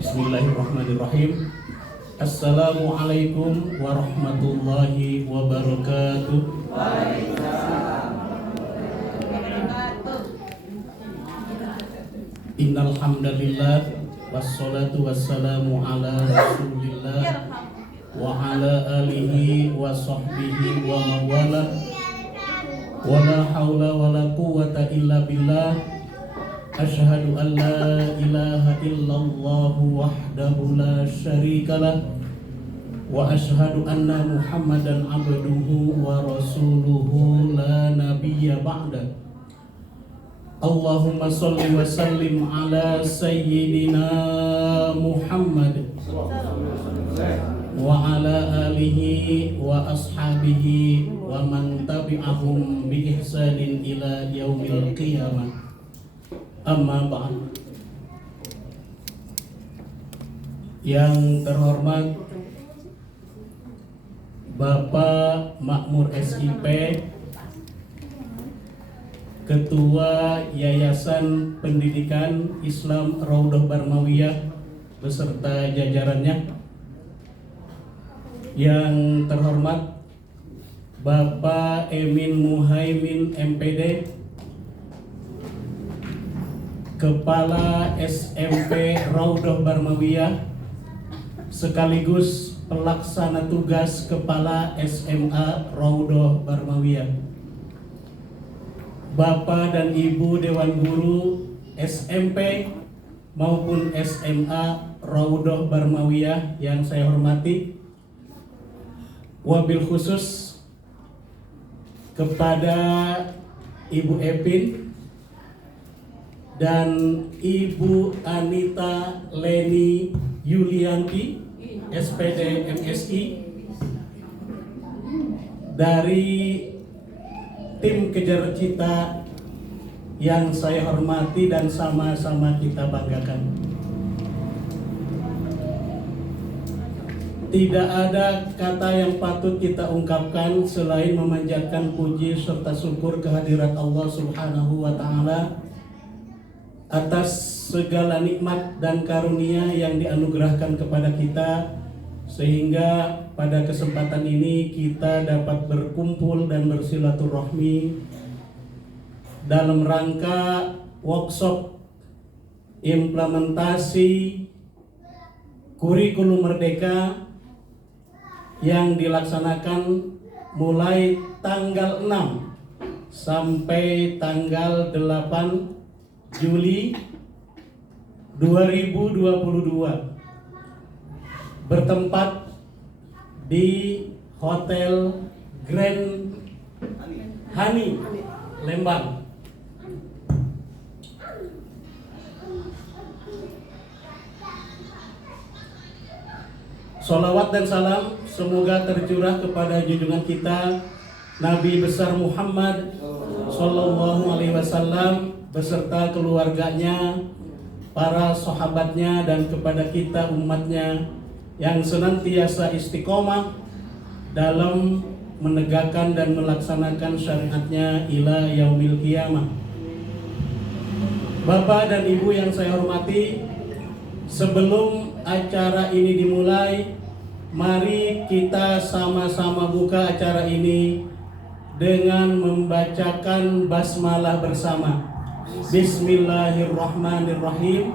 Bismillahirrahmanirrahim. Assalamualaikum warahmatullahi wabarakatuh. Innal hamdalillah wassalatu wassalamu ala Rasulillah wa ala alihi wa sahbihi wa mawala. Wala haula wala quwwata illa billah. Asyhadu an la ilaha illallah wahdahu la syarikalah wa asyhadu anna Muhammadan abduhu wa rasuluhu la nabiyya ba'da. Allahumma shalli wa sallim ala sayyidina Muhammad wa ala alihi wa ashabihi wa man tabi'ahum bi ihsanin ila yaumil qiyamah. Amma ba'd. Yang terhormat Bapak Makmur SIP, Ketua Yayasan Pendidikan Islam Raudhah Barmawiyah beserta jajarannya. Yang terhormat Bapak Emin Muhaimin MPD, Kepala SMP Raudhah Barmawiyah sekaligus pelaksana tugas Kepala SMA Raudhah Barmawiyah, Bapak dan Ibu Dewan Guru SMP maupun SMA Raudhah Barmawiyah yang saya hormati, wabil khusus kepada Ibu Epin dan Ibu Anita Leni Yulianti SPD MSI dari tim Kejar Cita yang saya hormati dan sama-sama kita banggakan. Tidak ada kata yang patut kita ungkapkan selain memanjatkan puji serta syukur kehadirat Allah Subhanahu wa Ta'ala atas segala nikmat dan karunia yang dianugerahkan kepada kita, sehingga pada kesempatan ini kita dapat berkumpul dan bersilaturahmi dalam rangka workshop implementasi kurikulum merdeka yang dilaksanakan mulai tanggal 6 sampai tanggal 8 Juli 2022 bertempat di Hotel Grand Hani Lembang. Sholawat dan salam semoga tercurah kepada junjungan kita Nabi besar Muhammad Sallallahu Alaihi Wasallam beserta keluarganya, para sahabatnya, dan kepada kita umatnya yang senantiasa istiqomah dalam menegakkan dan melaksanakan syariatnya ila yaumil qiyamah. Bapak dan Ibu yang saya hormati, sebelum acara ini dimulai, mari kita sama-sama buka acara ini dengan membacakan basmalah bersama. Bismillahirrahmanirrahim.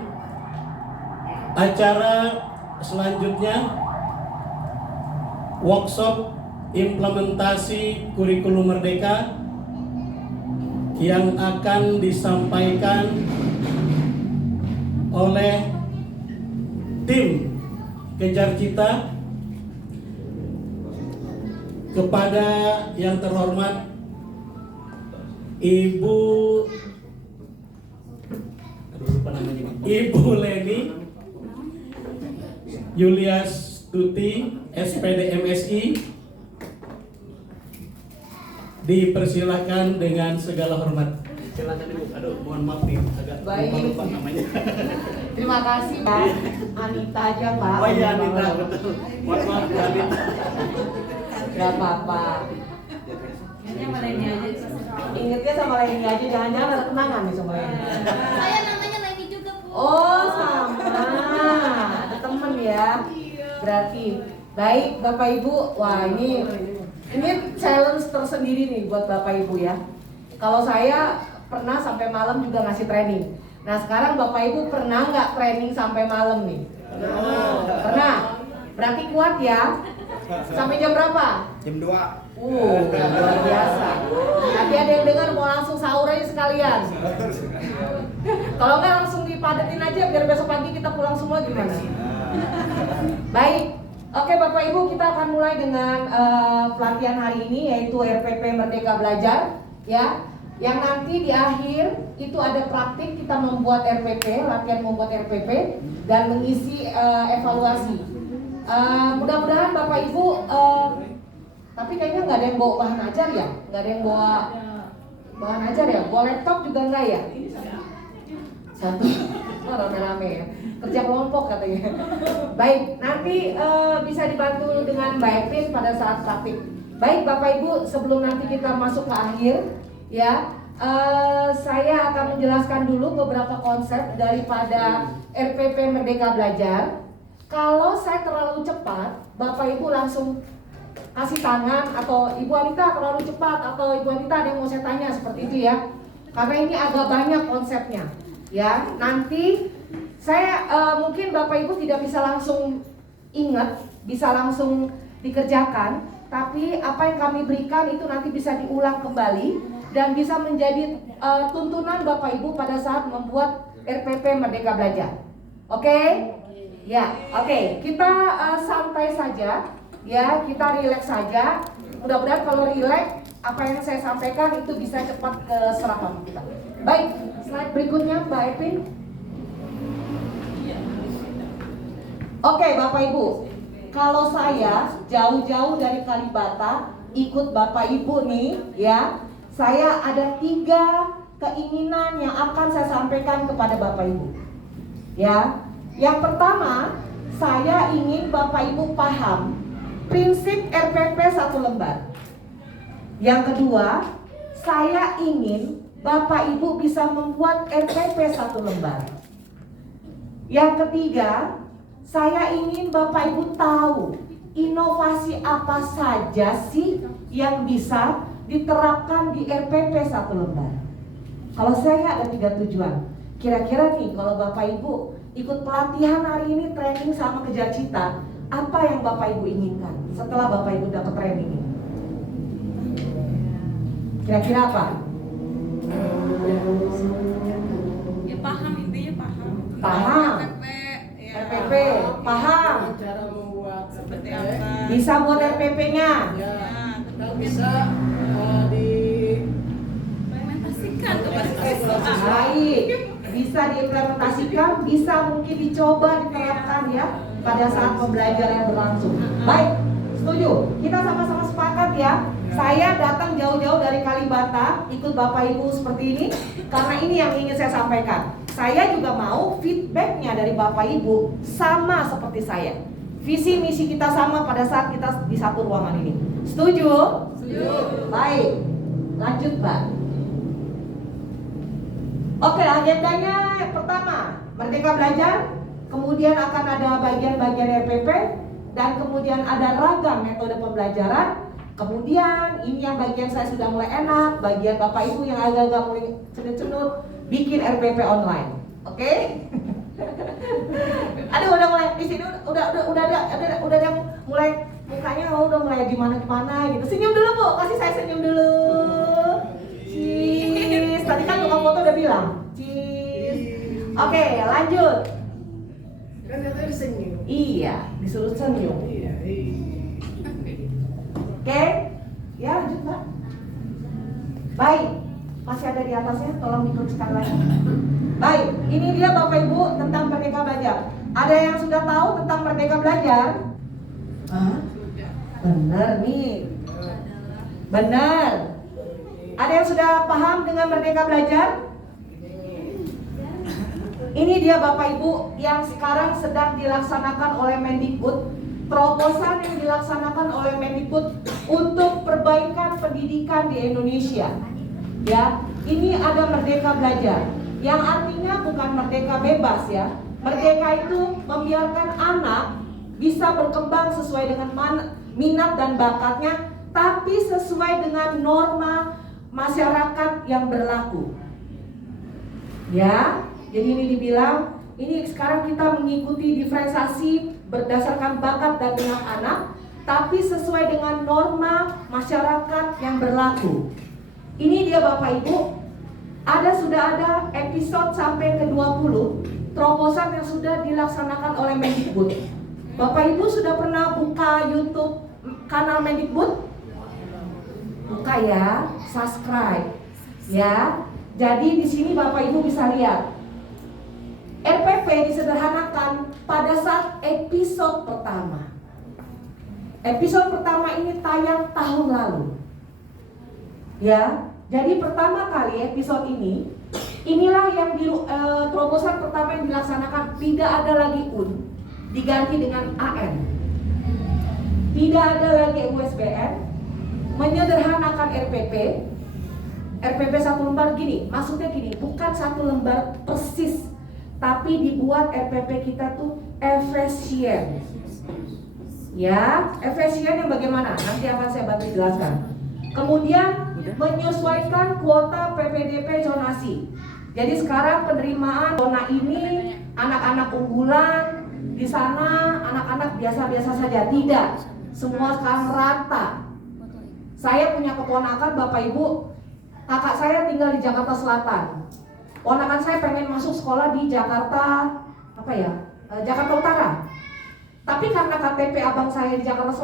Acara selanjutnya workshop implementasi kurikulum merdeka yang akan disampaikan oleh tim Kejar Cita kepada yang terhormat Ibu Leni Yuliastuti SPD MSI, dipersilakan dengan segala hormat. Silakan Ibu. Aduh, mohon maaf nih, agak lupa namanya. Terima kasih Pak. Anita aja Pak. Oh iya Anita, betul. Mohon maaf Anita. Gak apa-apa. Ingatnya sama Leni aja, jangan-jangan ada kenangan nih sama Leni. Saya namanya Leni juga, Bu. Oh, sama. Berarti baik Bapak Ibu. Wah, ini challenge tersendiri nih buat Bapak Ibu ya. Kalau saya pernah sampai malam juga ngasih training. Nah, sekarang Bapak Ibu pernah nggak training sampai malam nih? Pernah. Berarti kuat ya. Sampai jam berapa? Jam 2. Luar biasa. Nanti ada yang dengar mau langsung sahur aja sekalian. Kalau nggak langsung dipadetin aja biar besok pagi kita pulang semua gimana? Baik. Oke Bapak Ibu, kita akan mulai dengan pelatihan hari ini yaitu RPP Merdeka Belajar ya. Yang nanti di akhir itu ada praktik kita membuat RPP, latihan membuat RPP dan mengisi evaluasi. Mudah-mudahan Bapak Ibu, tapi kayaknya nggak ada yang bawa bahan ajar ya, nggak ada yang bawa bahan ajar ya, bawa laptop juga nggak ya? Satu, rame-rame ya, kerja kelompok katanya. Baik, nanti bisa dibantu dengan Mbak Epin pada saat praktik. Baik Bapak Ibu, sebelum nanti kita masuk ke akhir, ya, saya akan menjelaskan dulu beberapa konsep daripada RPP Merdeka Belajar. Kalau saya terlalu cepat, Bapak Ibu langsung kasih tangan atau Ibu Anita terlalu cepat atau Ibu Anita ada yang mau saya tanya seperti itu ya. Karena ini agak banyak konsepnya. Ya, nanti saya mungkin Bapak Ibu tidak bisa langsung ingat, bisa langsung dikerjakan, tapi apa yang kami berikan itu nanti bisa diulang kembali dan bisa menjadi tuntunan Bapak Ibu pada saat membuat RPP Merdeka Belajar. Oke? Ya, oke. Kita santai saja, ya, kita rileks saja. Mudah-mudahan kalau rileks, apa yang saya sampaikan itu bisa cepat ke serap kita. Baik, slide berikutnya Mbak Epin. Oke, Bapak Ibu, kalau saya jauh-jauh dari Kalibata ikut Bapak Ibu nih, ya, saya ada 3 keinginan yang akan saya sampaikan kepada Bapak Ibu. Ya. Yang pertama, saya ingin Bapak Ibu paham prinsip RPP 1 lembar. Yang kedua, saya ingin Bapak Ibu bisa membuat RPP 1 lembar. Yang ketiga, saya ingin Bapak Ibu tahu inovasi apa saja sih yang bisa diterapkan di RPP 1 lembar. Kalau saya ada 3 tujuan. Kira-kira nih kalau Bapak Ibu ikut pelatihan hari ini training sama Kejar Cita, apa yang Bapak Ibu inginkan setelah Bapak Ibu dapat training ini? Kira-kira apa? Ya paham, intinya paham. Paham. RPP, ya. RPP, paham. Cara membuat Seperti apa? Bisa buat RPP-nya. Ya, Ya, dan bisa implementasikan kepada siswa. Baik, bisa diimplementasikan, bisa mungkin dicoba diterapkan ya pada saat pembelajaran berlangsung. Baik, setuju. Kita sama-sama sepakat ya. Saya datang jauh-jauh dari Kalibata ikut Bapak Ibu seperti ini karena ini yang ingin saya sampaikan. Saya juga mau feedbacknya dari Bapak Ibu sama seperti saya. Visi misi kita sama pada saat kita di satu ruangan ini. Setuju? Setuju. Baik, lanjut Mbak. Oke, agendanya pertama Merdeka Belajar, kemudian akan ada bagian-bagian RPP, dan kemudian ada ragam metode pembelajaran. Kemudian ini yang bagian saya sudah mulai enak, bagian Bapak Ibu yang agak-agak mulai cenut-cenut, bikin RPP online. Oke? Aduh, udah mulai di sini udah ada yang mulai mukanya udah mulai gimana gitu. Senyum dulu Bu, kasih saya senyum dulu. Cheese. Tadi kan tukang foto udah bilang. Cheese. Oke, lanjut. kan katanya disenyum. Iya, disuruh senyum. Iya. Oke, ya lanjut Mbak. Baik, masih ada di atasnya, tolong diteruskan lagi. Baik, ini dia Bapak Ibu tentang Merdeka Belajar. Ada yang sudah tahu tentang Merdeka Belajar? Hah? Benar nih. Benar. Ada yang sudah paham dengan Merdeka Belajar? Ini dia Bapak Ibu yang sekarang sedang dilaksanakan oleh Mendikbud. Terobosan yang dilaksanakan oleh Mendikbud untuk perbaikan pendidikan di Indonesia. Ya, ini ada Merdeka Belajar, yang artinya bukan merdeka bebas ya. Merdeka itu membiarkan anak bisa berkembang sesuai dengan minat dan bakatnya, tapi sesuai dengan norma masyarakat yang berlaku. Ya, jadi ini dibilang, ini sekarang kita mengikuti diferensiasi berdasarkan bakat dan minat anak, tapi sesuai dengan norma masyarakat yang berlaku. Ini dia Bapak Ibu, sudah ada episode sampai ke 20 terobosan yang sudah dilaksanakan oleh Mendikbud. Bapak Ibu sudah pernah buka YouTube kanal Mendikbud? Buka ya, subscribe ya. Jadi di sini Bapak Ibu bisa lihat RPP disederhanakan pada saat episode pertama. Episode pertama ini tayang tahun lalu. Ya, jadi pertama kali episode ini, inilah yang terobosan pertama yang dilaksanakan. Tidak ada lagi UN, diganti dengan AN. Tidak ada lagi USBN, menyederhanakan RPP. RPP satu lembar gini, maksudnya gini, bukan satu lembar persis, tapi dibuat RPP kita tuh efisien. Ya, efisien yang bagaimana? Nanti akan saya bantu jelaskan. Kemudian menyesuaikan kuota PPDP zonasi. Jadi sekarang penerimaan zona ini anak-anak unggulan, di sana anak-anak biasa-biasa saja. Tidak, semua sekarang rata. Saya punya keponakan Bapak Ibu, kakak saya tinggal di Jakarta Selatan. Ponakan saya pengen masuk sekolah di Jakarta Jakarta Utara. Tapi karena KTP abang saya di Jakarta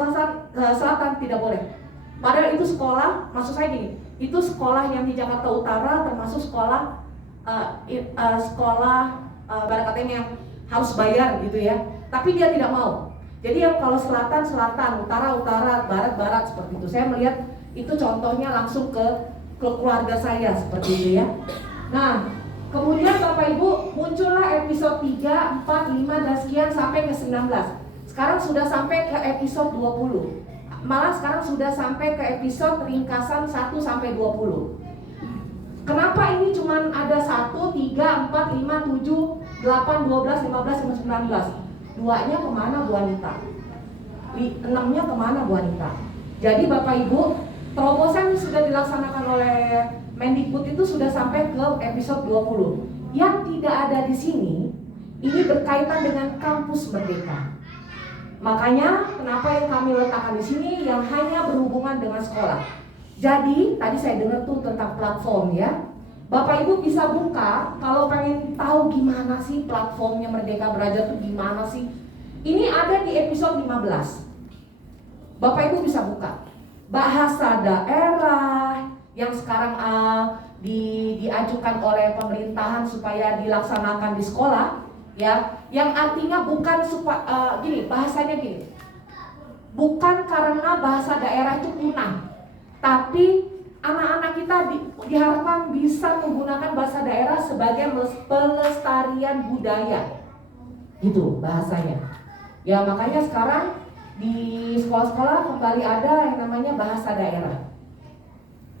Selatan tidak boleh. Padahal itu sekolah, maksud saya gini, itu sekolah yang di Jakarta Utara termasuk sekolah pada katanya yang harus bayar gitu ya. Tapi dia tidak mau. Jadi yang kalau selatan, utara, barat, seperti itu. Saya melihat itu contohnya langsung ke keluarga saya seperti itu ya. Nah, kemudian Bapak Ibu muncullah episode 3, 4, 5 dan sekian sampai ke 19. Sekarang sudah sampai ke episode 20. Malah sekarang sudah sampai ke episode ringkasan 1 sampai 20. Kenapa ini cuma ada 1, 3, 4, 5, 7, 8, 12, 15, 19? 2-nya kemana Bu Anita? 6-nya kemana Bu Anita? Jadi Bapak Ibu, terobosan sudah dilaksanakan oleh Mendikbud itu sudah sampai ke episode 20. Yang tidak ada di sini, ini berkaitan dengan kampus merdeka. Makanya kenapa yang kami letakkan di sini yang hanya berhubungan dengan sekolah. Jadi tadi saya dengar tuh tentang platform ya. Bapak Ibu bisa buka kalau pengen tahu gimana sih platformnya Merdeka Belajar tuh gimana sih. Ini ada di episode 15. Bapak Ibu bisa buka. Bahasa daerah yang sekarang diajukan oleh pemerintahan supaya dilaksanakan di sekolah. Ya, yang artinya bukan bahasanya gini. Bukan karena bahasa daerah itu punah, tapi anak-anak kita diharapkan bisa menggunakan bahasa daerah sebagai pelestarian budaya. Gitu bahasanya. Ya, makanya sekarang di sekolah-sekolah kembali ada yang namanya bahasa daerah.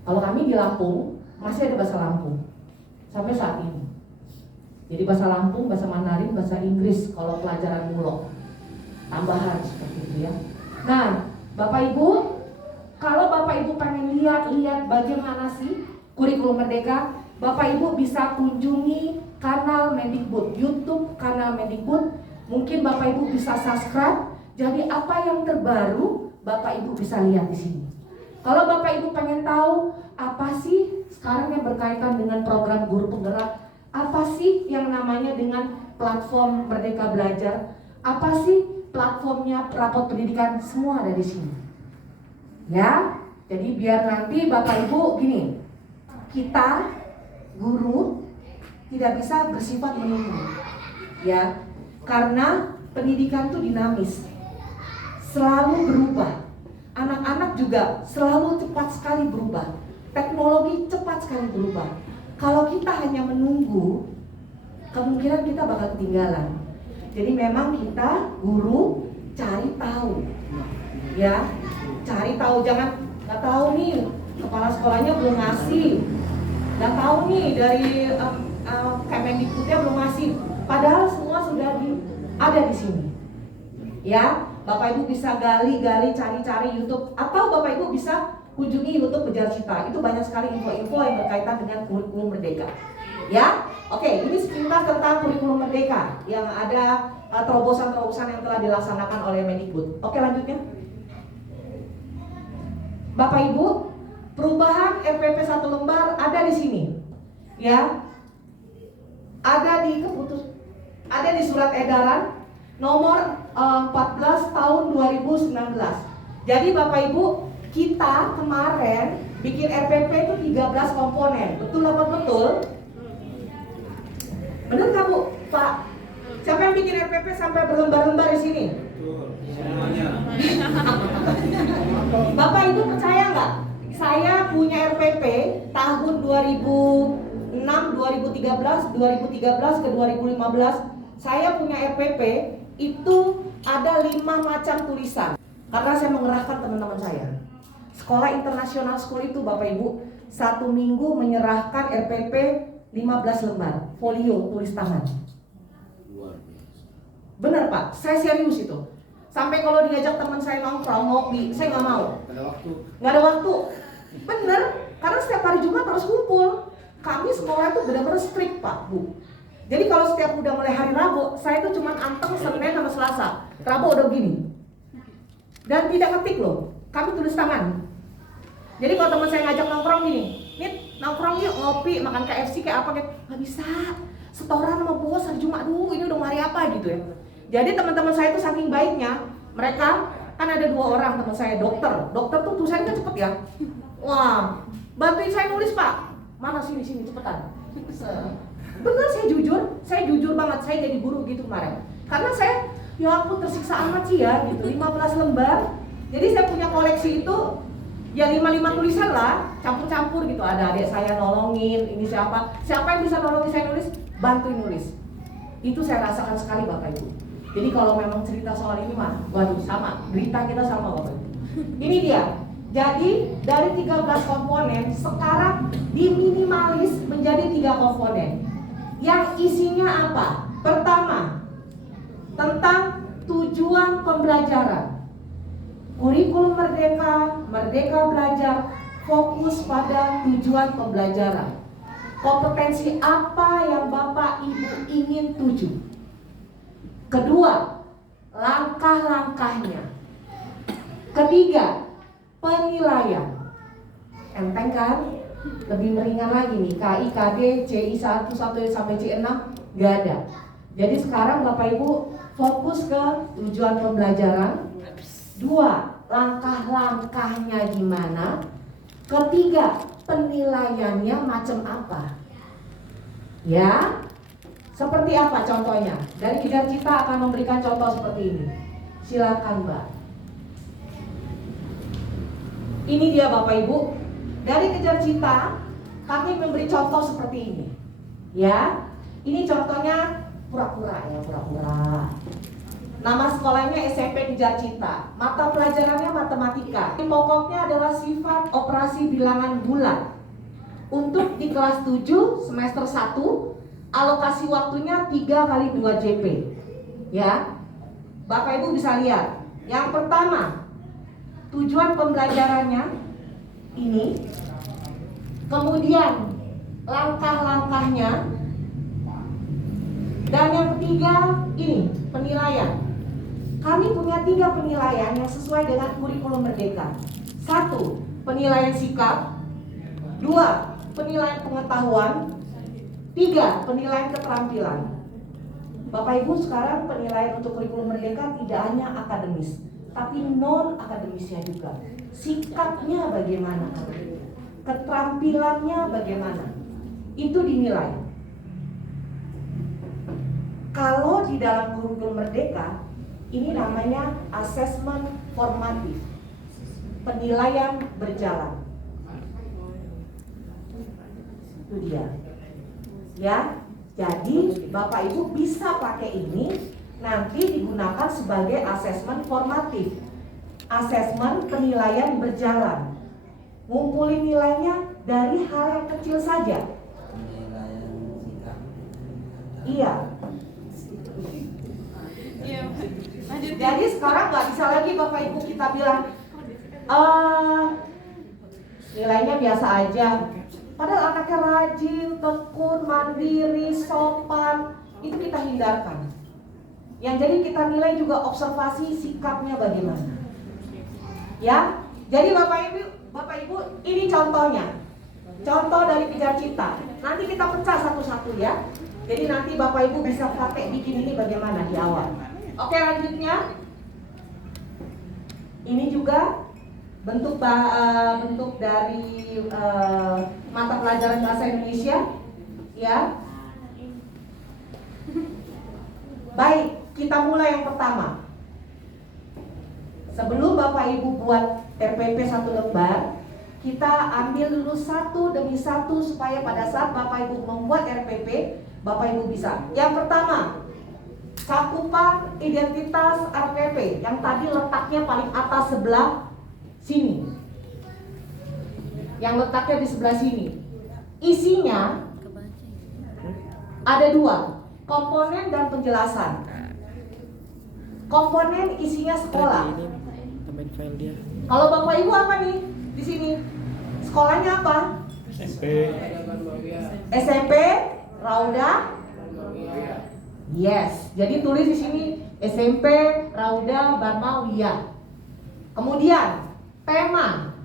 Kalau kami di Lampung masih ada bahasa Lampung sampai saat ini. Jadi bahasa Lampung, bahasa Mandarin, bahasa Inggris kalau pelajaran mulok tambahan seperti itu ya. Nah, Bapak Ibu, kalau Bapak Ibu pengen lihat bagaimana sih kurikulum Merdeka, Bapak Ibu bisa kunjungi kanal Mendikbud, YouTube kanal Mendikbud. Mungkin Bapak Ibu bisa subscribe. Jadi apa yang terbaru Bapak Ibu bisa lihat di sini. Kalau Bapak Ibu pengen tahu apa sih sekarang yang berkaitan dengan program guru penggerak, apa sih yang namanya dengan platform Merdeka Belajar? Apa sih platformnya rapot pendidikan? Semua ada di sini. Ya, jadi biar nanti Bapak Ibu gini, kita guru tidak bisa bersifat menunggu, ya, karena pendidikan itu dinamis, selalu berubah. Anak-anak juga selalu cepat sekali berubah. Teknologi cepat sekali berubah. Kalau kita hanya menunggu, kemungkinan kita bakal ketinggalan. Jadi memang kita guru cari tahu, ya, cari tahu. Jangan nggak tahu nih kepala sekolahnya belum ngasih, nggak tahu nih dari Kemendikbudnya belum ngasih. Padahal semua sudah ada di sini. Ya, Bapak Ibu bisa gali-gali, cari-cari YouTube, atau Bapak Ibu bisa kunjungi YouTube Kejar Cita. Itu banyak sekali info-info yang berkaitan dengan kurikulum merdeka. Ya, oke, ini sepintas tentang kurikulum merdeka yang ada terobosan-terobosan yang telah dilaksanakan oleh Mendikbud. Oke, lanjutnya. Bapak Ibu, perubahan RPP 1 lembar ada di sini. Ya. Ada di surat edaran nomor 14 tahun 2019. Jadi Bapak Ibu, kita kemarin bikin RPP itu 13 komponen. Betul apa betul? Benar nggak Bu? Pak, siapa yang bikin RPP sampai berlembar-lembar di sini? Bapak Ibu percaya nggak? Saya punya RPP tahun 2006, 2013, 2013 ke 2015. Saya punya RPP itu ada 5 macam tulisan. Karena saya mengerahkan teman-teman saya. Sekolah International School itu Bapak Ibu 1 minggu menyerahkan RPP 15 lembar folio tulis tangan. Benar Pak, saya serius itu. Sampai kalau diajak teman saya nongkrong ngopi, saya nggak mau. Nggak ada waktu. Bener, karena setiap hari Jumat harus kumpul. Kami sekolah itu benar-benar strict Pak Bu. Jadi kalau setiap udah mulai hari Rabu, saya itu cuma anteng Senin sama Selasa. Rabu udah begini. Dan tidak ngetik loh, kami tulis tangan. Jadi kalau teman saya ngajak nongkrong gini, Nit, nongkrong yuk ngopi, makan KFC kayak apa kayak, nggak bisa. Setoran sama bos hari Jumat dulu, ini udah hari apa gitu ya. Jadi teman-teman saya itu saking baiknya, mereka kan ada 2 orang teman saya dokter tuh tulisannya kan cepet ya. Wah, bantuin saya nulis Pak. Mana sini cepetan. Bener saya jujur banget, saya jadi guru gitu kemarin. Karena saya, ya aku tersiksa amat sih ya gitu, 15 lembar. Jadi saya punya koleksi itu, ya 5 tulisan lah, campur-campur gitu. Ada adik saya nolongin, ini siapa yang bisa nolongin saya nulis, bantuin nulis. Itu saya rasakan sekali Bapak Ibu. Jadi kalau memang cerita soal ini mah, waduh sama, berita kita sama Bapak Ibu. Ini dia. Jadi dari 13 komponen sekarang diminimalis menjadi 3 komponen. Yang isinya apa? Pertama, tentang tujuan pembelajaran. Kurikulum Merdeka, Merdeka Belajar, fokus pada tujuan pembelajaran. Kompetensi apa yang Bapak Ibu ingin tuju? Kedua, langkah-langkahnya. Ketiga, penilaian. Enteng kan? Lebih meringan lagi nih, KI, KD, CI 1 sampai C6 gak ada. Jadi sekarang Bapak Ibu fokus ke tujuan pembelajaran. 2, langkah-langkahnya gimana. Ketiga, penilaiannya macam apa. Ya, seperti apa contohnya? Dari Kejar Cita akan memberikan contoh seperti ini. Silakan Mbak. Ini dia Bapak Ibu. Dari Kejar Cita kami memberi contoh seperti ini. Ya, ini contohnya pura-pura. Nama sekolahnya SMP Kejar Cita. Mata pelajarannya matematika. Pokoknya adalah sifat operasi bilangan bulat. Untuk di kelas 7 semester 1 alokasi waktunya 3 kali 2 JP. Ya. Bapak Ibu bisa lihat. Yang pertama, tujuan pembelajarannya ini. Kemudian langkah-langkahnya. Dan yang ketiga ini, penilaian. Kami punya 3 penilaian yang sesuai dengan kurikulum Merdeka. 1, penilaian sikap. 2, penilaian pengetahuan. 3, penilaian keterampilan. Bapak Ibu, sekarang penilaian untuk kurikulum Merdeka tidak hanya akademis, tapi non akademisnya juga. Sikapnya bagaimana, keterampilannya bagaimana, itu dinilai. Kalau di dalam kurikulum Merdeka, ini namanya asesmen formatif, penilaian berjalan. Itu dia. Ya, jadi Bapak Ibu bisa pakai ini nanti digunakan sebagai asesmen formatif, asesmen penilaian berjalan. Ngumpulin nilainya dari hal yang kecil saja. Iya. Iya, lanjut Jadi sekarang nggak bisa lagi Bapak Ibu kita bilang nilainya biasa aja. Padahal anaknya rajin, tekun, mandiri, sopan, itu kita hindarkan. Yang jadi kita nilai juga observasi sikapnya bagaimana. Ya, jadi Bapak Ibu, ini contohnya. Contoh dari Pijar Cita. Nanti kita pecah satu-satu ya. Jadi nanti Bapak Ibu bisa pakai bikin ini bagaimana di awal. Oke, lanjutnya. Ini juga bentuk dari mata pelajaran bahasa Indonesia, ya. Baik, kita mulai yang pertama. Sebelum Bapak Ibu buat RPP satu lembar, kita ambil dulu satu demi satu supaya pada saat Bapak Ibu membuat RPP, Bapak Ibu bisa. Yang pertama, cakupan identitas RPP yang tadi letaknya paling atas sebelah sini. Yang letaknya di sebelah sini. Isinya ada dua, komponen dan penjelasan. Komponen isinya sekolah. Kalau Bapak Ibu apa nih di sini? Sekolahnya apa? SMP, Rauda. Yes, jadi tulis di sini SMP Rauda Barmawiyah. Kemudian tema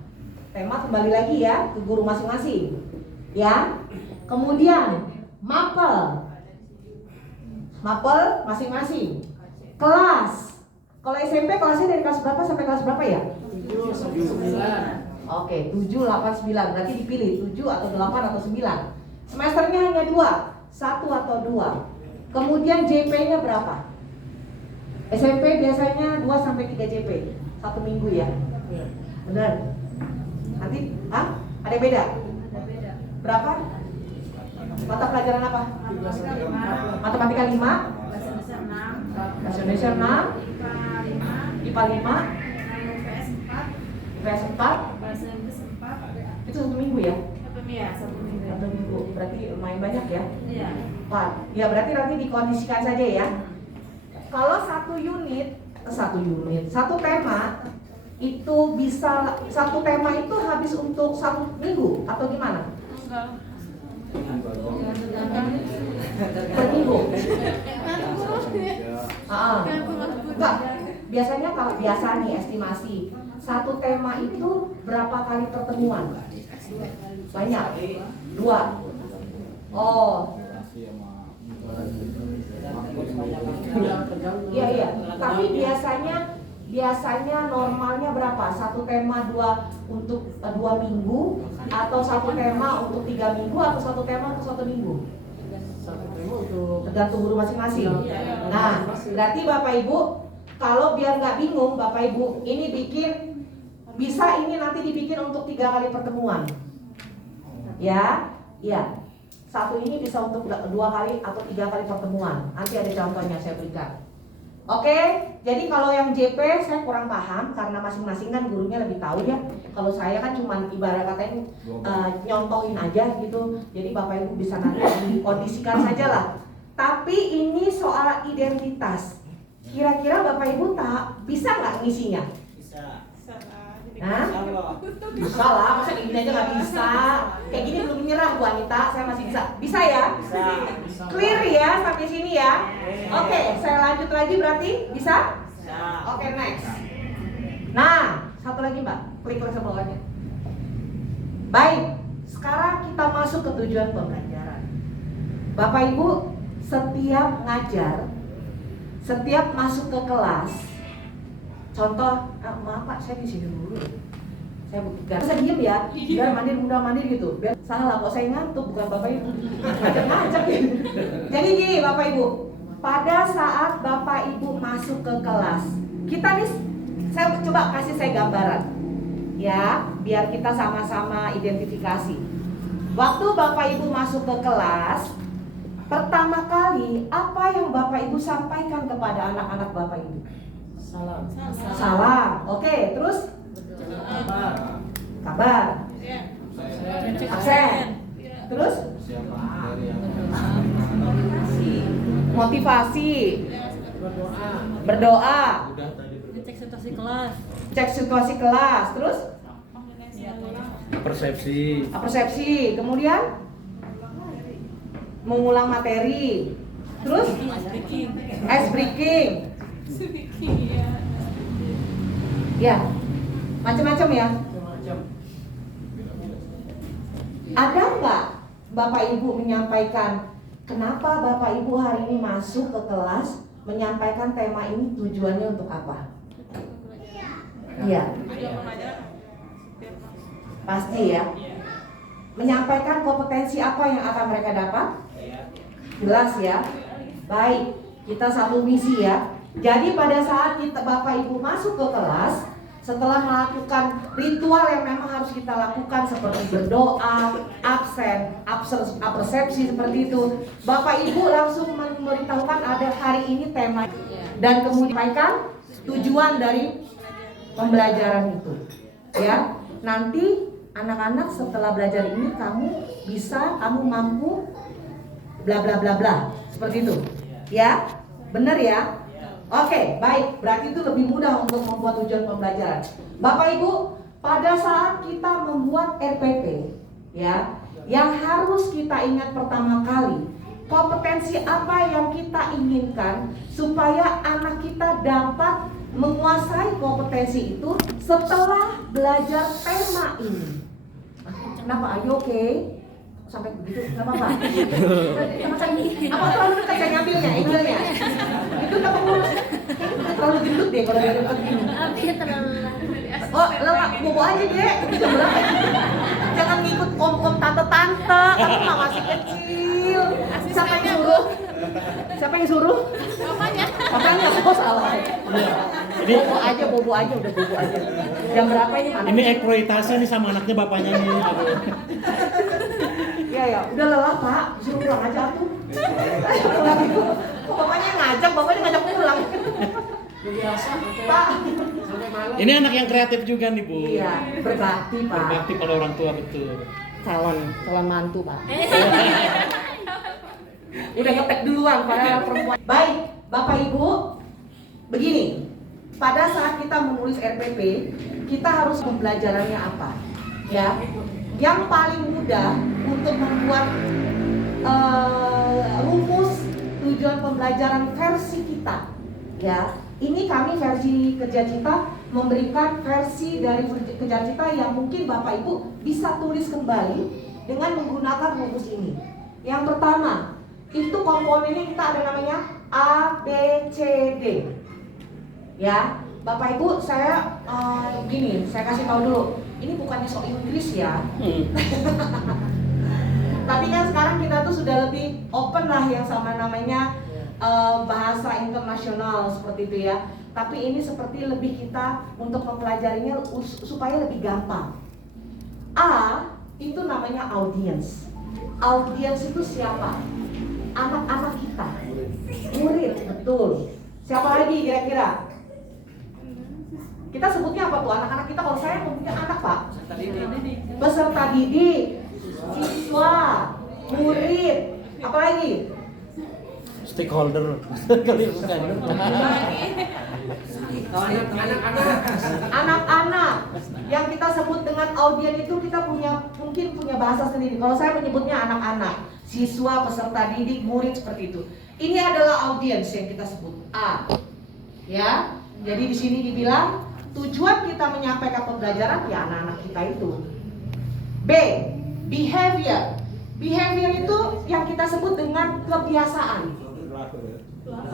kembali lagi ya ke guru masing-masing, ya. Kemudian mapel masing-masing. Kelas, kalau SMP kelasnya dari kelas berapa sampai kelas berapa ya? 7, 9. Oke, 7, 8, 9. Berarti dipilih 7 atau 8 atau 9. Semesternya hanya 2, 1 atau 2. Kemudian JP-nya berapa? SMP biasanya 2 sampai 3 JP 1 minggu ya. Benar. Nanti ada beda? Berapa? Mata pelajaran apa? Matematika 5, Bahasa Indonesia 6, IPA 5, IPS 4. Itu 1 minggu ya? 1 minggu. Berarti lumayan banyak ya? Iya. 4. Ya berarti nanti dikondisikan saja ya. Kalau satu tema itu bisa, satu tema itu habis untuk 1 minggu atau gimana? Per minggu? Enggak. Biasanya kalau biasa nih estimasi, satu tema itu berapa kali pertemuan? Banyak. 2. Oh. Iya. Tapi biasanya normalnya berapa? Satu tema 2 untuk 2 minggu, atau satu tema untuk 3 minggu, atau satu tema untuk 1 minggu? Tergantung guru masing-masing. Nah, berarti Bapak Ibu, kalau biar nggak bingung, Bapak Ibu ini nanti dibikin untuk 3 kali pertemuan. Ya. Satu ini bisa untuk 2 kali atau 3 kali pertemuan. Nanti ada contohnya saya berikan. Oke, jadi kalau yang JP saya kurang paham karena masing-masing kan gurunya lebih tahu ya. Kalau saya kan cuma ibarat katanya nyontohin aja gitu. Jadi Bapak Ibu bisa nanti dikondisikan saja lah. Tapi ini soal identitas. Kira-kira Bapak Ibu bisa nggak ngisinya? Hah? Bisa lah, masa kayak gini aja nggak bisa. Kayak gini belum menyerah Bu Anita, saya masih bisa. Bisa ya? Bisa. Clear ya sampai sini ya? Oke, saya lanjut lagi berarti bisa? Oke, next. Nah, satu lagi Mbak, klik ke bawahnya. Baik, sekarang kita masuk ke tujuan pembelajaran. Bapak Ibu, setiap ngajar, setiap masuk ke kelas, contoh, maaf Pak, saya di sini dulu. Saya buktikan. Saya diem ya, biar mandir gitu. Biar salah kok saya ngantuk, bukan Bapak Ibu. Ngajak gitu. Jadi gini Bapak Ibu, pada saat Bapak Ibu masuk ke kelas, kita nih, saya coba kasih saya gambaran, ya, biar kita sama-sama identifikasi. Waktu Bapak Ibu masuk ke kelas, pertama kali apa yang Bapak Ibu sampaikan kepada anak-anak Bapak Ibu? Salam. Oke, terus? Kabar. Absen. Terus? Motivasi. Berdoa. Berdoa. Udah tadi. Cek situasi kelas. Cek situasi kelas. Terus Persepsi. persepsi. Kemudian mengulang materi. Terus Speaking. ice breaking. Speaking ya. Ya, macam-macam ya. Ada nggak Bapak Ibu menyampaikan kenapa Bapak Ibu hari ini masuk ke kelas menyampaikan tema ini tujuannya untuk apa? Iya, Tujuan pembelajaran. pasti ya. Menyampaikan kompetensi apa yang akan mereka dapat? Jelas ya. Baik, kita satu misi ya. Jadi pada saat kita Bapak Ibu masuk ke kelas, setelah melakukan ritual yang memang harus kita lakukan seperti berdoa, absen, persepsi seperti itu, Bapak Ibu langsung memberitahukan ada hari ini tema dan kemudian sampaikan tujuan dari pembelajaran itu. Ya, nanti anak-anak setelah belajar ini kamu mampu bla bla bla bla seperti itu. Ya, benar ya? Oke, baik. Berarti itu lebih mudah untuk membuat tujuan pembelajaran. Bapak Ibu, pada saat kita membuat RPP, ya, yang harus kita ingat pertama kali, kompetensi apa yang kita inginkan supaya anak kita dapat menguasai kompetensi itu setelah belajar tema ini. Kenapa? Ayo, oke? Sampai begitu, nggak apa-apa. Apa terlalu dekat saya ngambilnya, ingelnya? Itu nggak pengurus. Terlalu gendut deh kalau dia dekat gini. Oh, lelak, bobo aja deh. Itu jam berapa? Jangan ngikut om-om tante-tante. Kamu mah masih kecil. Siapa yang suruh? Siapa yang suruh? Bapaknya. Makanya aku salah. Ini Bobo aja, udah bobo aja. Jam berapa ini? ini eksploitasi nih sama anaknya bapaknya nih. Aduh. Ya, udah lelah Pak, suruh pulang aja tuh. Pulang itu, bapaknya ngajak pulang. Biasa. Pak, Sampai malam. Ini anak yang kreatif juga nih Bu. iya, berbakti Pak. Berbakti pada orang tua betul. Calon mantu Pak. Udah ngetek duluan para perempuan. Baik, Bapak Ibu, begini. Pada saat kita menulis RPP, kita harus pembelajarannya apa? Ya, yang paling mudah untuk membuat rumus tujuan pembelajaran versi kita, ya. Ini kami versi Kerja Cita memberikan versi dari Kerja Cita yang mungkin Bapak Ibu bisa tulis kembali dengan menggunakan rumus ini. Yang pertama, itu komponennya kita ada namanya A, B, C, D. Ya, Bapak Ibu, saya gini, saya kasih tahu dulu. Ini bukannya sok Inggris ya. Tapi kan sekarang kita tuh sudah lebih open lah yang sama namanya bahasa internasional seperti itu ya. Tapi ini seperti lebih kita untuk mempelajarinya supaya lebih gampang. A itu namanya audience. Audience itu siapa? Anak-anak kita. Murid, betul. Siapa lagi kira-kira? Kita sebutnya apa tuh? Anak-anak kita, kalau saya ngomongnya anak Pak. Peserta didik, siswa, murid, apa lagi? Stakeholder. Anak-anak yang kita sebut dengan audien itu kita mungkin punya bahasa sendiri. Kalau saya menyebutnya anak-anak, siswa, peserta didik, murid seperti itu. Ini adalah audiens yang kita sebut A. Ya, jadi di sini dibilang tujuan kita menyampaikan pembelajaran ya anak-anak kita itu. B, behavior. Behavior itu yang kita sebut dengan kebiasaan.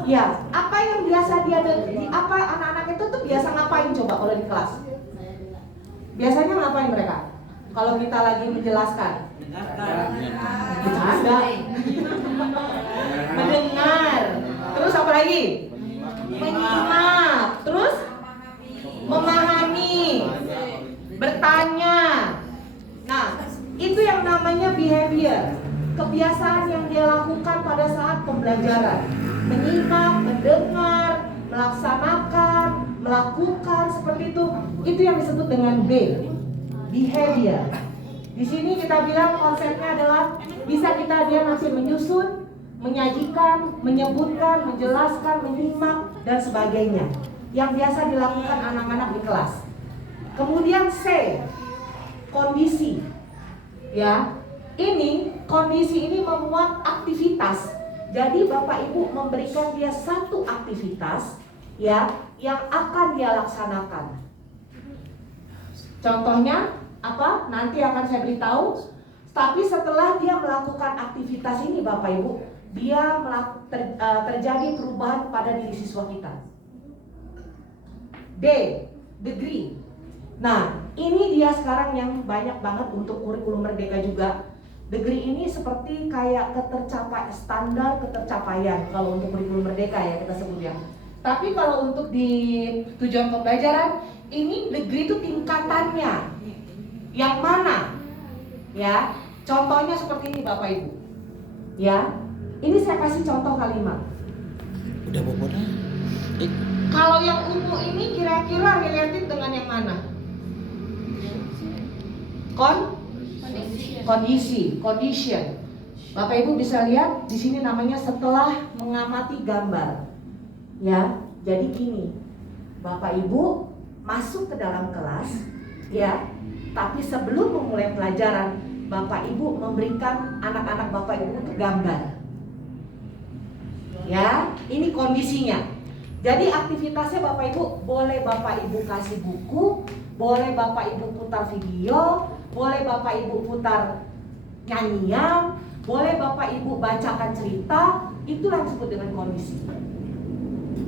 Ya, apa yang biasa apa anak-anak itu tuh biasa ngapain coba kalau di kelas? Biasanya ngapain mereka? Kalau kita lagi menjelaskan? Ada. Mendengar. Terus apa lagi? Menyimak. Terus memahami. Bertanya. Nah, itu yang namanya behavior. Kebiasaan yang dia lakukan pada saat pembelajaran. Menyimak, mendengar, melaksanakan, melakukan seperti itu. Itu yang disebut dengan B, behavior. Di sini kita bilang konsepnya adalah bisa dia nanti menyusun, menyajikan, menyebutkan, menjelaskan, menyimak, dan sebagainya yang biasa dilakukan anak-anak di kelas. Kemudian C, kondisi. Ya, kondisi ini memuat aktivitas. Jadi Bapak Ibu memberikan dia satu aktivitas ya yang akan dia laksanakan. Contohnya apa? Nanti akan saya beritahu. Tapi setelah dia melakukan aktivitas ini Bapak Ibu, dia terjadi perubahan pada diri siswa kita. D, degree. Nah, ini dia sekarang yang banyak banget untuk kurikulum Merdeka juga. Degree ini seperti kayak standar ketercapaian kalau untuk kurikulum Merdeka ya kita sebut ya. Tapi kalau untuk di tujuan pembelajaran, ini degree itu tingkatannya. Yang mana? Ya, contohnya seperti ini Bapak Ibu. Ya, ini saya kasih contoh kalimat. Udah bobot. Kalau yang ungu ini kira-kira related dengan yang mana? Condition. Bapak Ibu bisa lihat di sini namanya setelah mengamati gambar. Ya, jadi gini. Bapak Ibu masuk ke dalam kelas, ya. Tapi sebelum memulai pelajaran, Bapak Ibu memberikan anak-anak Bapak Ibu untuk gambar. Ya, ini kondisinya. Jadi aktivitasnya Bapak Ibu, boleh Bapak Ibu kasih buku, boleh Bapak Ibu putar video, boleh Bapak Ibu putar nyanyian, boleh Bapak Ibu bacakan cerita, itulah yang disebut dengan kondisi.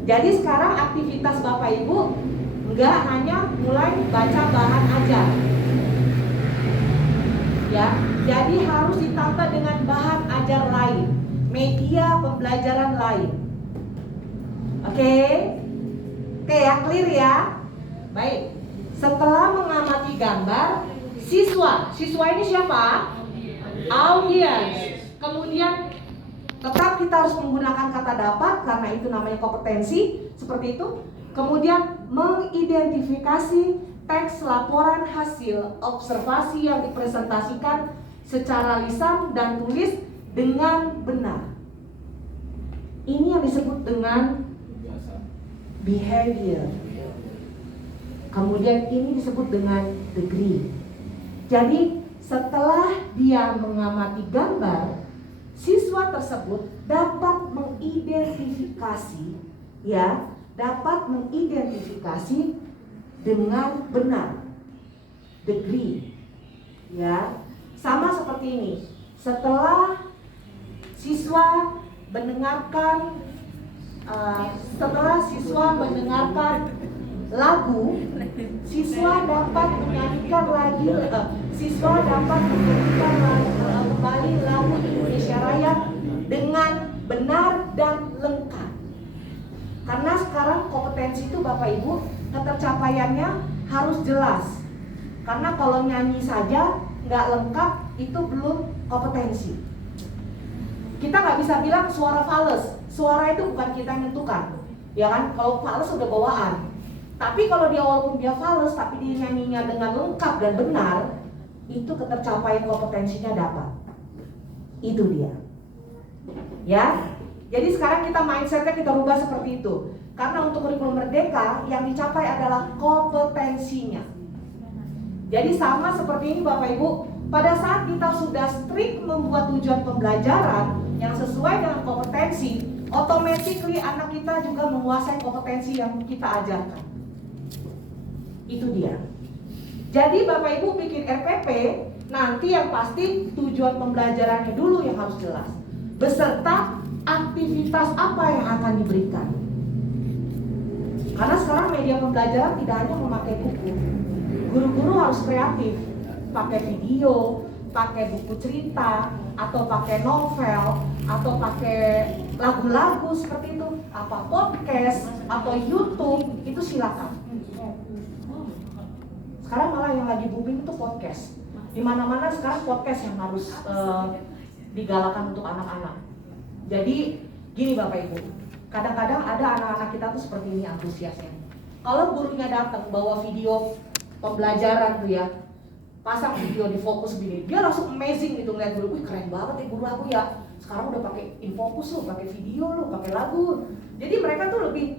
Jadi sekarang aktivitas Bapak Ibu enggak hanya mulai baca bahan ajar. Ya, jadi harus ditambah dengan bahan ajar lain, media pembelajaran lain. Oke ya, clear ya. Baik. Setelah mengamati gambar, siswa ini siapa? Audiens. Kemudian tetap kita harus menggunakan kata dapat karena itu namanya kompetensi, seperti itu. Kemudian mengidentifikasi teks laporan hasil observasi yang dipresentasikan secara lisan dan tulis dengan benar. Ini yang disebut dengan behavior. Kemudian ini disebut dengan degree. Jadi setelah dia mengamati gambar, siswa tersebut dapat mengidentifikasi dengan benar degree. Ya, sama seperti ini. Setelah siswa mendengarkan lagu, siswa dapat menyanyikan kembali lagu Indonesia Raya dengan benar dan lengkap. Karena sekarang kompetensi itu Bapak Ibu, ketercapaiannya harus jelas. Karena kalau nyanyi saja nggak lengkap, itu belum kompetensi. Kita nggak bisa bilang suara fales. Suara itu bukan kita yang menentukan, ya kan? Kalau fales udah bawaan. Tapi kalau dia walaupun dia fales, tapi dia nyanyinya dengan lengkap dan benar, itu ketercapaian kompetensinya dapat. Itu dia. Ya. Jadi sekarang kita mindsetnya kita rubah seperti itu. Karena untuk kurikulum Merdeka yang dicapai adalah kompetensinya. Jadi sama seperti ini Bapak Ibu, pada saat kita sudah strict membuat tujuan pembelajaran yang sesuai dengan kompetensi, automatically anak kita juga menguasai kompetensi yang kita ajarkan. Itu dia. Jadi Bapak Ibu bikin RPP, nanti yang pasti tujuan pembelajarannya dulu yang harus jelas, beserta aktivitas apa yang akan diberikan. Karena sekarang media pembelajaran tidak hanya memakai buku. Guru-guru harus kreatif, pakai video, pakai buku cerita, atau pakai novel, atau pakai lagu-lagu seperti itu, apa podcast atau YouTube, itu silakan. Sekarang malah yang lagi booming itu podcast. Di mana-mana sekarang podcast yang harus digalakan untuk anak-anak. Jadi gini Bapak Ibu, kadang-kadang ada anak-anak kita tuh seperti ini antusiasnya. Kalau gurunya datang bawa video pembelajaran tuh ya, pasang video di fokus gini, dia langsung amazing gitu ngeliat guru, wih keren banget ya guru aku ya. Sekarang udah pakai infocus lo, pakai video lo, pakai lagu. Jadi mereka tuh lebih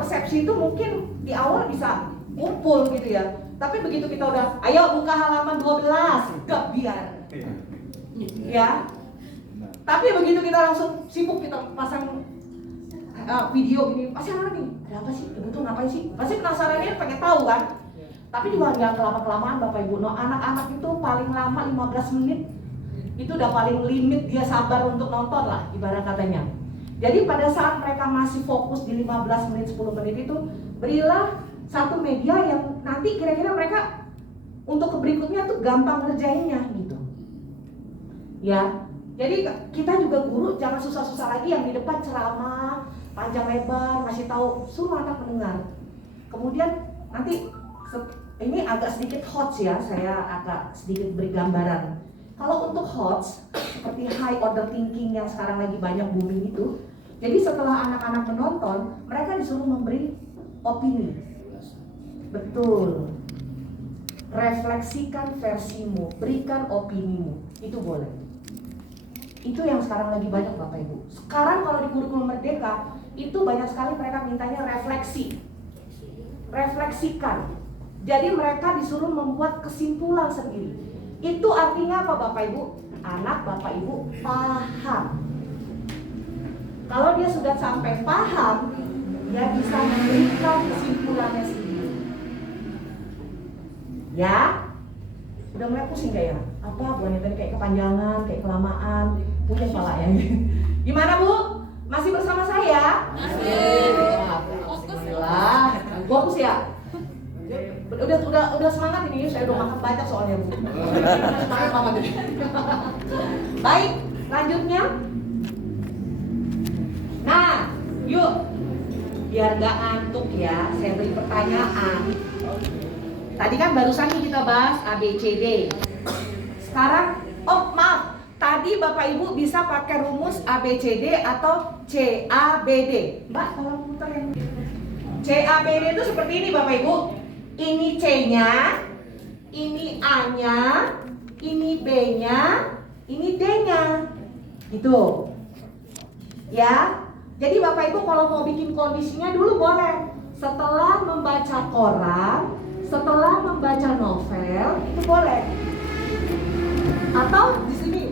persepsi itu mungkin di awal bisa kumpul gitu ya. Tapi begitu kita udah, ayo buka halaman 12, gak biar. Ya. Tapi begitu kita langsung sibuk kita pasang video gini, pasti anak nih, ada apa sih? Ibu tuh ngapain sih? Pasti penasarannya pengen tahu kan? Tapi juga nggak kelamaan Bapak Ibu. No, anak-anak itu paling lama 15 menit itu udah paling limit dia sabar untuk nonton lah ibarat katanya. Jadi pada saat mereka masih fokus di 15 menit 10 menit itu, berilah satu media yang nanti kira-kira mereka untuk ke berikutnya tuh gampang ngerjainnya gitu. Ya. Jadi kita juga guru jangan susah-susah lagi yang di depan ceramah panjang lebar ngasih tahu, suruh anak mendengar. Kemudian nanti ini agak sedikit hots ya, saya agak sedikit beri gambaran. Kalau untuk hots seperti high order thinking yang sekarang lagi banyak booming itu, jadi setelah anak-anak menonton, mereka disuruh memberi opini. Betul. Refleksikan versimu, berikan opinimu, itu boleh. Itu yang sekarang lagi banyak Bapak Ibu. Sekarang kalau di kurikulum Merdeka itu banyak sekali mereka mintanya refleksi. Refleksikan. Jadi mereka disuruh membuat kesimpulan sendiri. Itu artinya apa Bapak Ibu? Anak Bapak Ibu paham. Kalau dia sudah sampai paham, dia bisa memberikan kesimpulannya sendiri. Ya? Udah mulai pusing gak ya? Apa Bu Anita kayak kepanjangan, kayak kelamaan, punya kepala ya. Gimana Bu? Masih bersama saya? Masih. Alhamdulillah. Fokus ya? Udah semangat ini, saya udah makan banyak soalnya Bu. Semangat banget ini. Baik, lanjutnya. Nah, yuk. Biar gak ngantuk ya, saya beri pertanyaan. Tadi kan barusan nih kita bahas ABCD. Sekarang, oh maaf, tadi Bapak Ibu bisa pakai rumus ABCD atau CABD. Mbak, tolong putar yang CABD itu seperti ini Bapak Ibu. Ini C-nya, ini A-nya, ini B-nya, ini D-nya. Gitu. Ya. Jadi Bapak Ibu kalau mau bikin kondisinya dulu boleh. Setelah membaca koran, setelah membaca novel, itu boleh. Atau di sini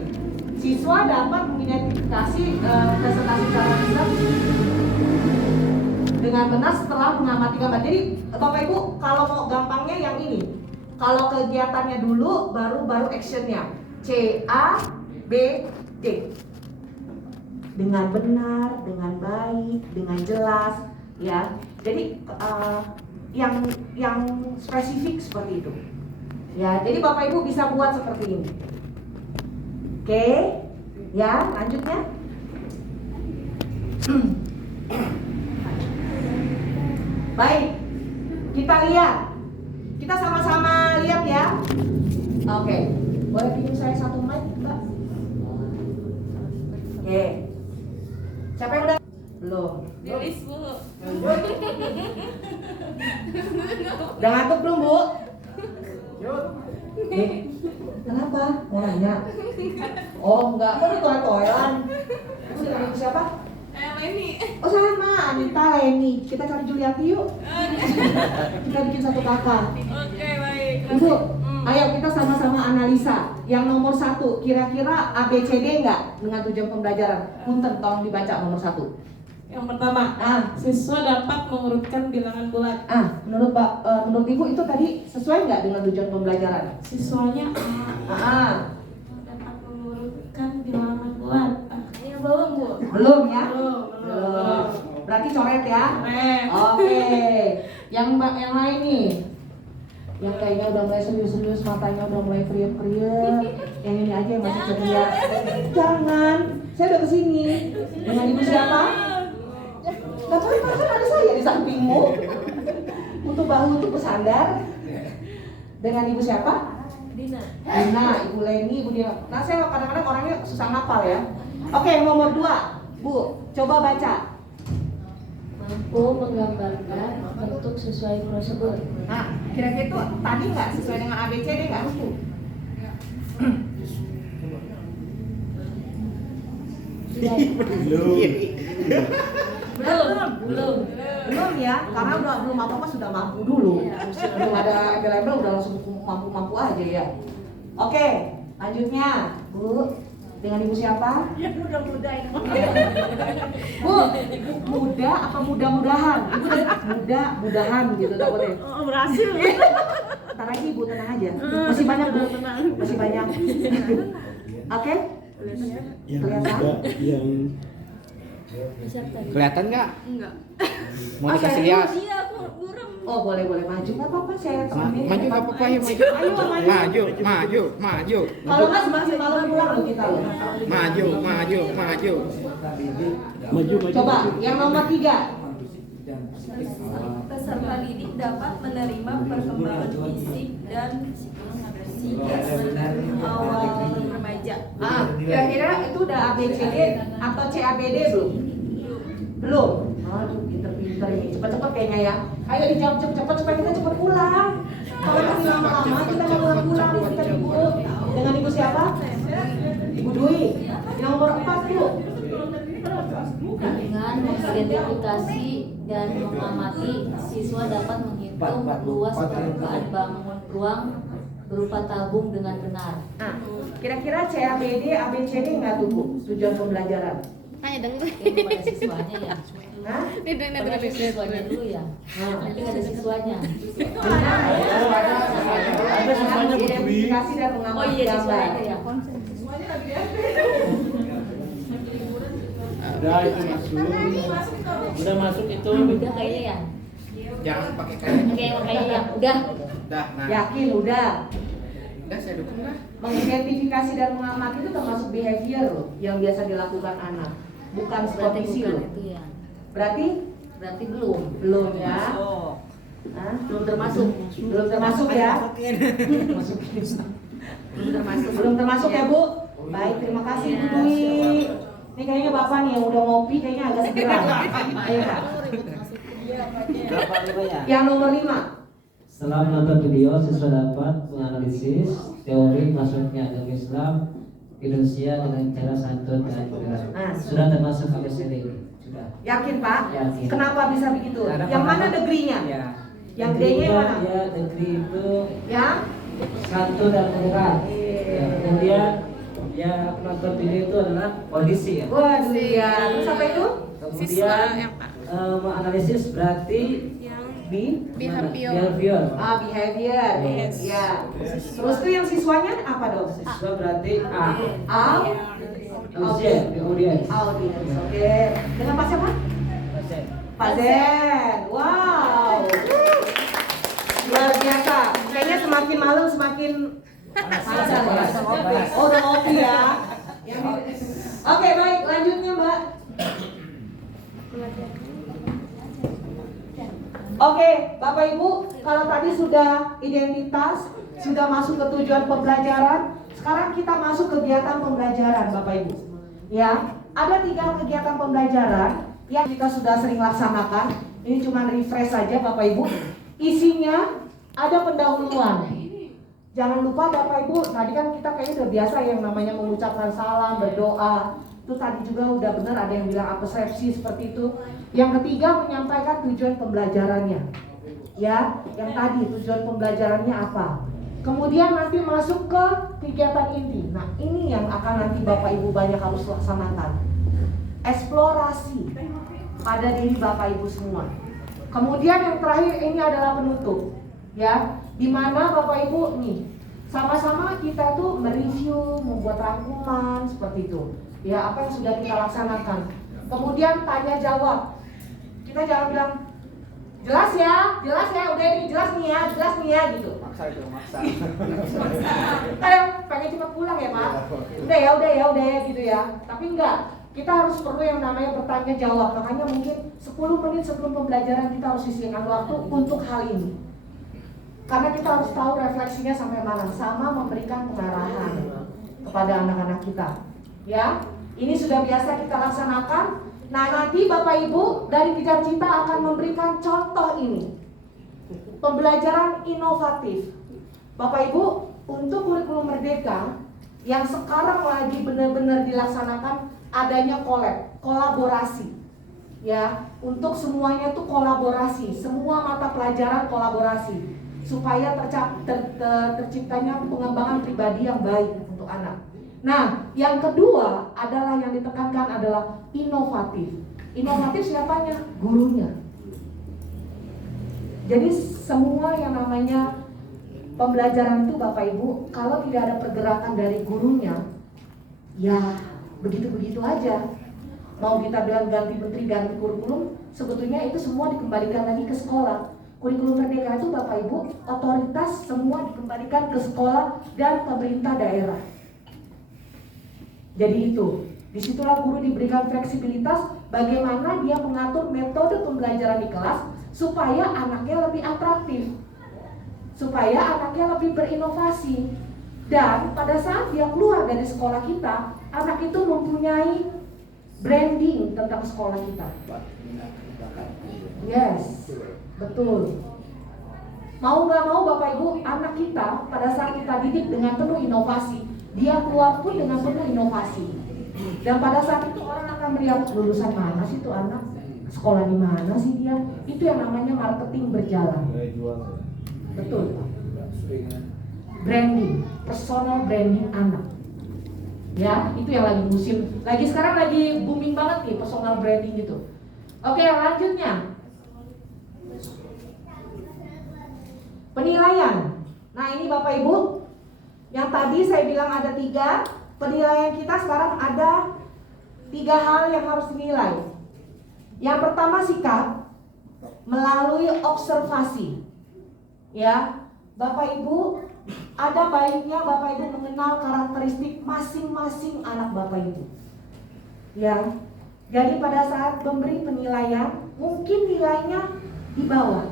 siswa dapat mengidentifikasi presentasi secara lisan dengan benar setelah mengamati gambar. Jadi Bapak Ibu kalau mau gampangnya yang ini. Kalau kegiatannya dulu baru actionnya. C A B D. Dengan benar, dengan baik, dengan jelas, ya. Jadi yang spesifik seperti itu. Ya, jadi Bapak Ibu bisa buat seperti ini. Oke, ya, lanjutnya. Baik, kita lihat. Kita sama-sama lihat ya. Oke, boleh pinjam saya satu mic, Mbak? Oke. Siapa yang udah? Belum. Rilis Bu. Udah ngantuk belum, Bu? Kenapa? Mau nanya? Oh enggak, kok ditoel-toelan? Ibu siapa? Leni. Oh sama, Anita Leni. Kita cari Juliati yuk. Kita bikin satu kakak. Oke, baik. Ibu, ayo kita sama-sama analisa. Yang nomor 1, kira-kira ABCD enggak dengan tujuan pembelajaran? Punten, tolong dibaca nomor 1. Yang pertama, siswa dapat mengurutkan bilangan bulat. Menurut Ibu itu tadi sesuai nggak dengan tujuan pembelajaran? Siswanya dapat mengurutkan bilangan bulat. Kayaknya belum Bu. Belum ya? Belum. Berarti coret ya? Coret. Oke. Yang lain nih. Yang kayaknya udah mulai serius-serius, matanya udah mulai kriuk-kriuk. Yang ini aja yang masih ceria. Jangan. Saya udah kesini. Dengan Ibu siapa? Gak apa-apa, kan ada saya di sampingmu. Untuk bahu untuk bersandar. Dengan Ibu siapa? Dina. Dina, Ibu Leni, Ibu Dina. Nah saya kadang-kadang orangnya susah ngapal ya. Oke, yang nomor 2, Bu, coba baca. Mampu menggambarkan bentuk sesuai prosedur. Nah, kira-kira itu tadi nggak sesuai dengan ABCD nggak? Belum ya, karena belum apa-apa sudah mampu dulu. Belum ada embel-embel udah langsung mampu aja ya. Oke, lanjutnya Bu, dengan Ibu siapa? Ya muda-muda ini. Bu, muda apa mudah-mudahan? Ibu mudah-mudahan gitu takutnya. Oh, berhasil. Ntar lagi Bu, tenang aja. Masih banyak Bu, masih banyak. Oke? Yang Kelihatan? muda, yang Kelihatan nggak? Enggak. Mau dikasih lihat? Iya, aku buram. Oh boleh maju nggak apa-apa saya temenin. Maju nggak apa-apa ya, maju. Ayo maju. Maju. Kalau nggak semakin malam pulang loh kita loh. Maju. Coba yang nomor 3. Peserta didik dapat menerima perkembangan fisik dan psikis awal remaja. Kira-kira itu udah ABCD atau CABD belum? Belum. Aduh, pinter-pinter ini. Cepet-cepet kayaknya ya. Ayo dijawab cepet-cepet supaya kita cepet pulang. Kalau masih lama-lama kita mau pulang kita Ibu. Dengan Ibu siapa? Ibu Dwi. Yang nomor 4 Bu. Dengan mengidentifikasi dan mengamati, siswa dapat menghitung luas permukaan bangun ruang berupa tabung dengan benar. Nah, kira-kira CABD, ABCD nggak tuh Bu? Tujuan pembelajaran. Ini pada siswanya ya. Hah? Pada siswanya dulu ya. Nanti ada siswanya. ada siswanya Bu Dwi. Identifikasi dan Oh mengamati iya gambar. siswanya ya. Udah itu masuk. Udah masuk itu. Udah kayaknya ya. Jangan pakai kayak. Oke, makanya ya. Udah. Dah, nah. Yakin udah. Udah saya dukung dah. Mengidentifikasi dan mengamati itu termasuk behavior loh yang biasa dilakukan anak, bukan Berarti kondisi bukan loh. itu ya. Berarti Berarti belum. belum ya? Hah? Belum termasuk. Belum termasuk ya? Belum termasuk ya Bu? Baik, terima kasih Bu Dwi. Ini kayaknya Bapak nih yang udah ngopi kayaknya agak segera. Ayo Pak. Yang nomor 5. Setelah menonton video, siswa dapat menganalisis teori masuknya agama Islam Indonesia dengan cara santun dan toleran. Sudah termasuk ABCD. Sudah. Yakin Pak? Yakin. Kenapa bisa begitu? Karena Yang mana negerinya? Ya. Yang D-nya yang mana? Ya, negeri itu Yang santun dan toleran. Iya. Ya, kemudian ya penonton video itu adalah kondisi ya. waduh ya. Terus apa itu? Kemudian menganalisis berarti behavior. Behavior. Yes. Ya. Terus tuh yang siswanya apa dong? Siswa berarti A. Audience. Oke. Dengan Pak siapa? Pak Zen. Wow. Luar biasa. Kayaknya semakin malam semakin panas. Oh, udah ngopi ya. Oke, baik. Lanjutnya, Mbak. Oke, Bapak Ibu, kalau tadi sudah identitas, sudah masuk ke tujuan pembelajaran, sekarang kita masuk kegiatan pembelajaran, Bapak Ibu. Ya, ada 3 kegiatan pembelajaran yang kita sudah sering laksanakan. Ini cuma refresh saja, Bapak Ibu. Isinya ada pendahuluan. Jangan lupa Bapak Ibu, tadi kan kita kayaknya udah biasa yang namanya mengucapkan salam, berdoa. Itu tadi juga udah benar, ada yang bilang apesepsi seperti itu. Yang ketiga menyampaikan tujuan pembelajarannya. Ya, yang tadi tujuan pembelajarannya apa. Kemudian nanti masuk ke kegiatan inti. Nah, ini yang akan nanti Bapak Ibu banyak harus laksanakan. Eksplorasi pada diri Bapak Ibu semua. Kemudian yang terakhir ini adalah penutup. Ya, di mana Bapak Ibu nih sama-sama kita tuh mereview, membuat rangkuman seperti itu. Ya, apa yang sudah kita laksanakan. Kemudian tanya jawab. Kita jangan bilang jelas ya, udah ini jelas nih ya gitu. Maksa itu, maksa. Kadang pengen cepat pulang ya Pak. Udah ya gitu ya. Tapi enggak. Kita harus perlu yang namanya bertanya jawab. Makanya mungkin 10 menit sebelum pembelajaran kita harus sisihkan waktu untuk hal ini. Karena kita harus tahu refleksinya sampai mana, sama memberikan pengarahan kepada anak-anak kita. Ya, ini sudah biasa kita laksanakan. Nah, nanti Bapak Ibu dari Kejar Cinta akan memberikan contoh ini. Pembelajaran inovatif. Bapak Ibu, untuk kurikulum merdeka yang sekarang lagi benar-benar dilaksanakan adanya kolaborasi. Ya, untuk semuanya tuh kolaborasi, semua mata pelajaran kolaborasi supaya terciptanya pengembangan pribadi yang baik untuk anak. Nah, yang kedua adalah yang ditekankan adalah inovatif. Inovatif siapanya? Gurunya. Jadi semua yang namanya pembelajaran itu Bapak Ibu, kalau tidak ada pergerakan dari gurunya, ya begitu-begitu aja. Mau kita bilang ganti menteri, ganti kurikulum, sebetulnya itu semua dikembalikan lagi ke sekolah. Kurikulum Merdeka itu Bapak Ibu, otoritas semua dikembalikan ke sekolah dan pemerintah daerah. Jadi itu, disitulah guru diberikan fleksibilitas bagaimana dia mengatur metode pembelajaran di kelas supaya anaknya lebih atraktif, supaya anaknya lebih berinovasi. Dan pada saat dia keluar dari sekolah kita, anak itu mempunyai branding tentang sekolah kita. Yes, betul. Mau nggak mau Bapak Ibu, anak kita pada saat kita didik dengan penuh inovasi, dia keluar pun dengan penuh inovasi. Dan pada saat itu orang akan melihat lulusan mana sih itu anak, sekolah di mana sih dia. Itu yang namanya marketing berjalan. Betul. Branding, personal branding anak. Ya, itu yang lagi musim. Sekarang lagi booming banget nih personal branding gitu. Oke, lanjutnya. Penilaian. Nah, ini Bapak Ibu, yang tadi saya bilang ada 3. Penilaian kita sekarang ada 3 hal yang harus dinilai. Yang pertama sikap melalui observasi. Ya, Bapak Ibu, ada baiknya Bapak Ibu mengenal karakteristik masing-masing anak Bapak Ibu. Ya, jadi pada saat memberi penilaian, mungkin nilainya di bawah,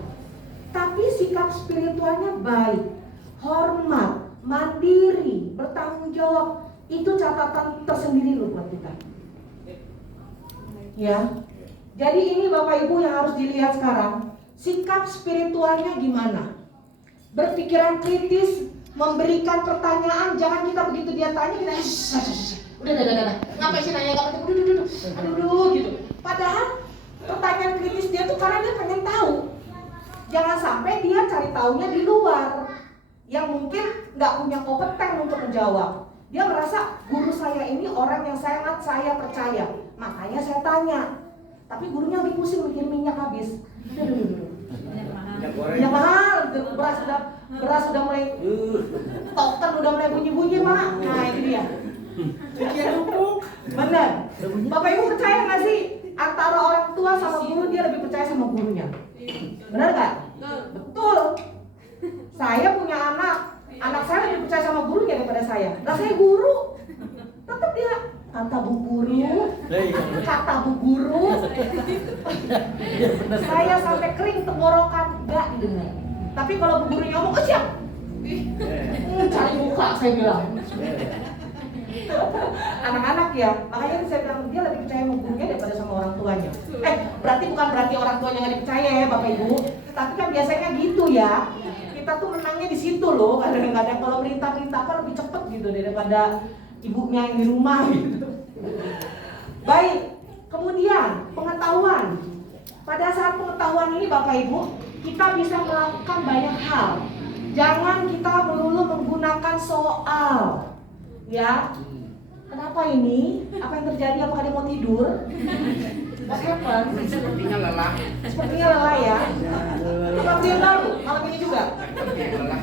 tapi sikap spiritualnya baik, hormat, mandiri, bertanggung jawab. Itu catatan tersendiri loh buat kita. Ya, jadi ini Bapak Ibu yang harus dilihat sekarang. Sikap spiritualnya gimana? Berpikiran kritis, memberikan pertanyaan. Jangan kita begitu dia tanya kita udah. Ngapain sih nanya? Aduh gitu. Padahal pertanyaan kritis dia tuh karena dia pengen tahu. Jangan sampai dia cari taunya di luar yang mungkin nggak punya kompeten untuk menjawab. Dia merasa guru saya ini orang yang sangat saya percaya, makanya saya tanya. Tapi gurunya lagi pusing mikir minyak habis. Minyak mahal, beras udah mulai, token udah mulai bunyi-bunyi Mak. Nah itu dia. Benar. Bapak Ibu percaya nggak sih antara orang tua sama guru dia lebih percaya sama gurunya? Benar nggak? Betul. Saya punya anak saya lebih percaya sama gurunya daripada saya. Nah saya guru, tetap dia kata bu guru, saya sampai kering tenggorokan nggak didengar. Tapi kalau bu gurunya ngomong, oh siap, cari muka saya bilang. Anak-anak ya, makanya saya bilang dia lebih percaya sama gurunya daripada sama orang tuanya. Berarti bukan berarti orang tuanya nggak dipercaya ya Bapak Ibu, tapi kan biasanya gitu ya. Kita tuh menangnya di situ loh, kadang-kadang kalau perintah apa lebih cepet gitu daripada ibunya yang di rumah gitu. Baik, kemudian pengetahuan. Pada saat pengetahuan ini Bapak Ibu, kita bisa melakukan banyak hal. Jangan kita melulu menggunakan soal. Ya. Kenapa ini? Apa yang terjadi? Apakah dia mau tidur? What happened? Sepertinya lelah. Sepertinya lelah ya. Seperti yang lalu, malam ini juga. Lelah.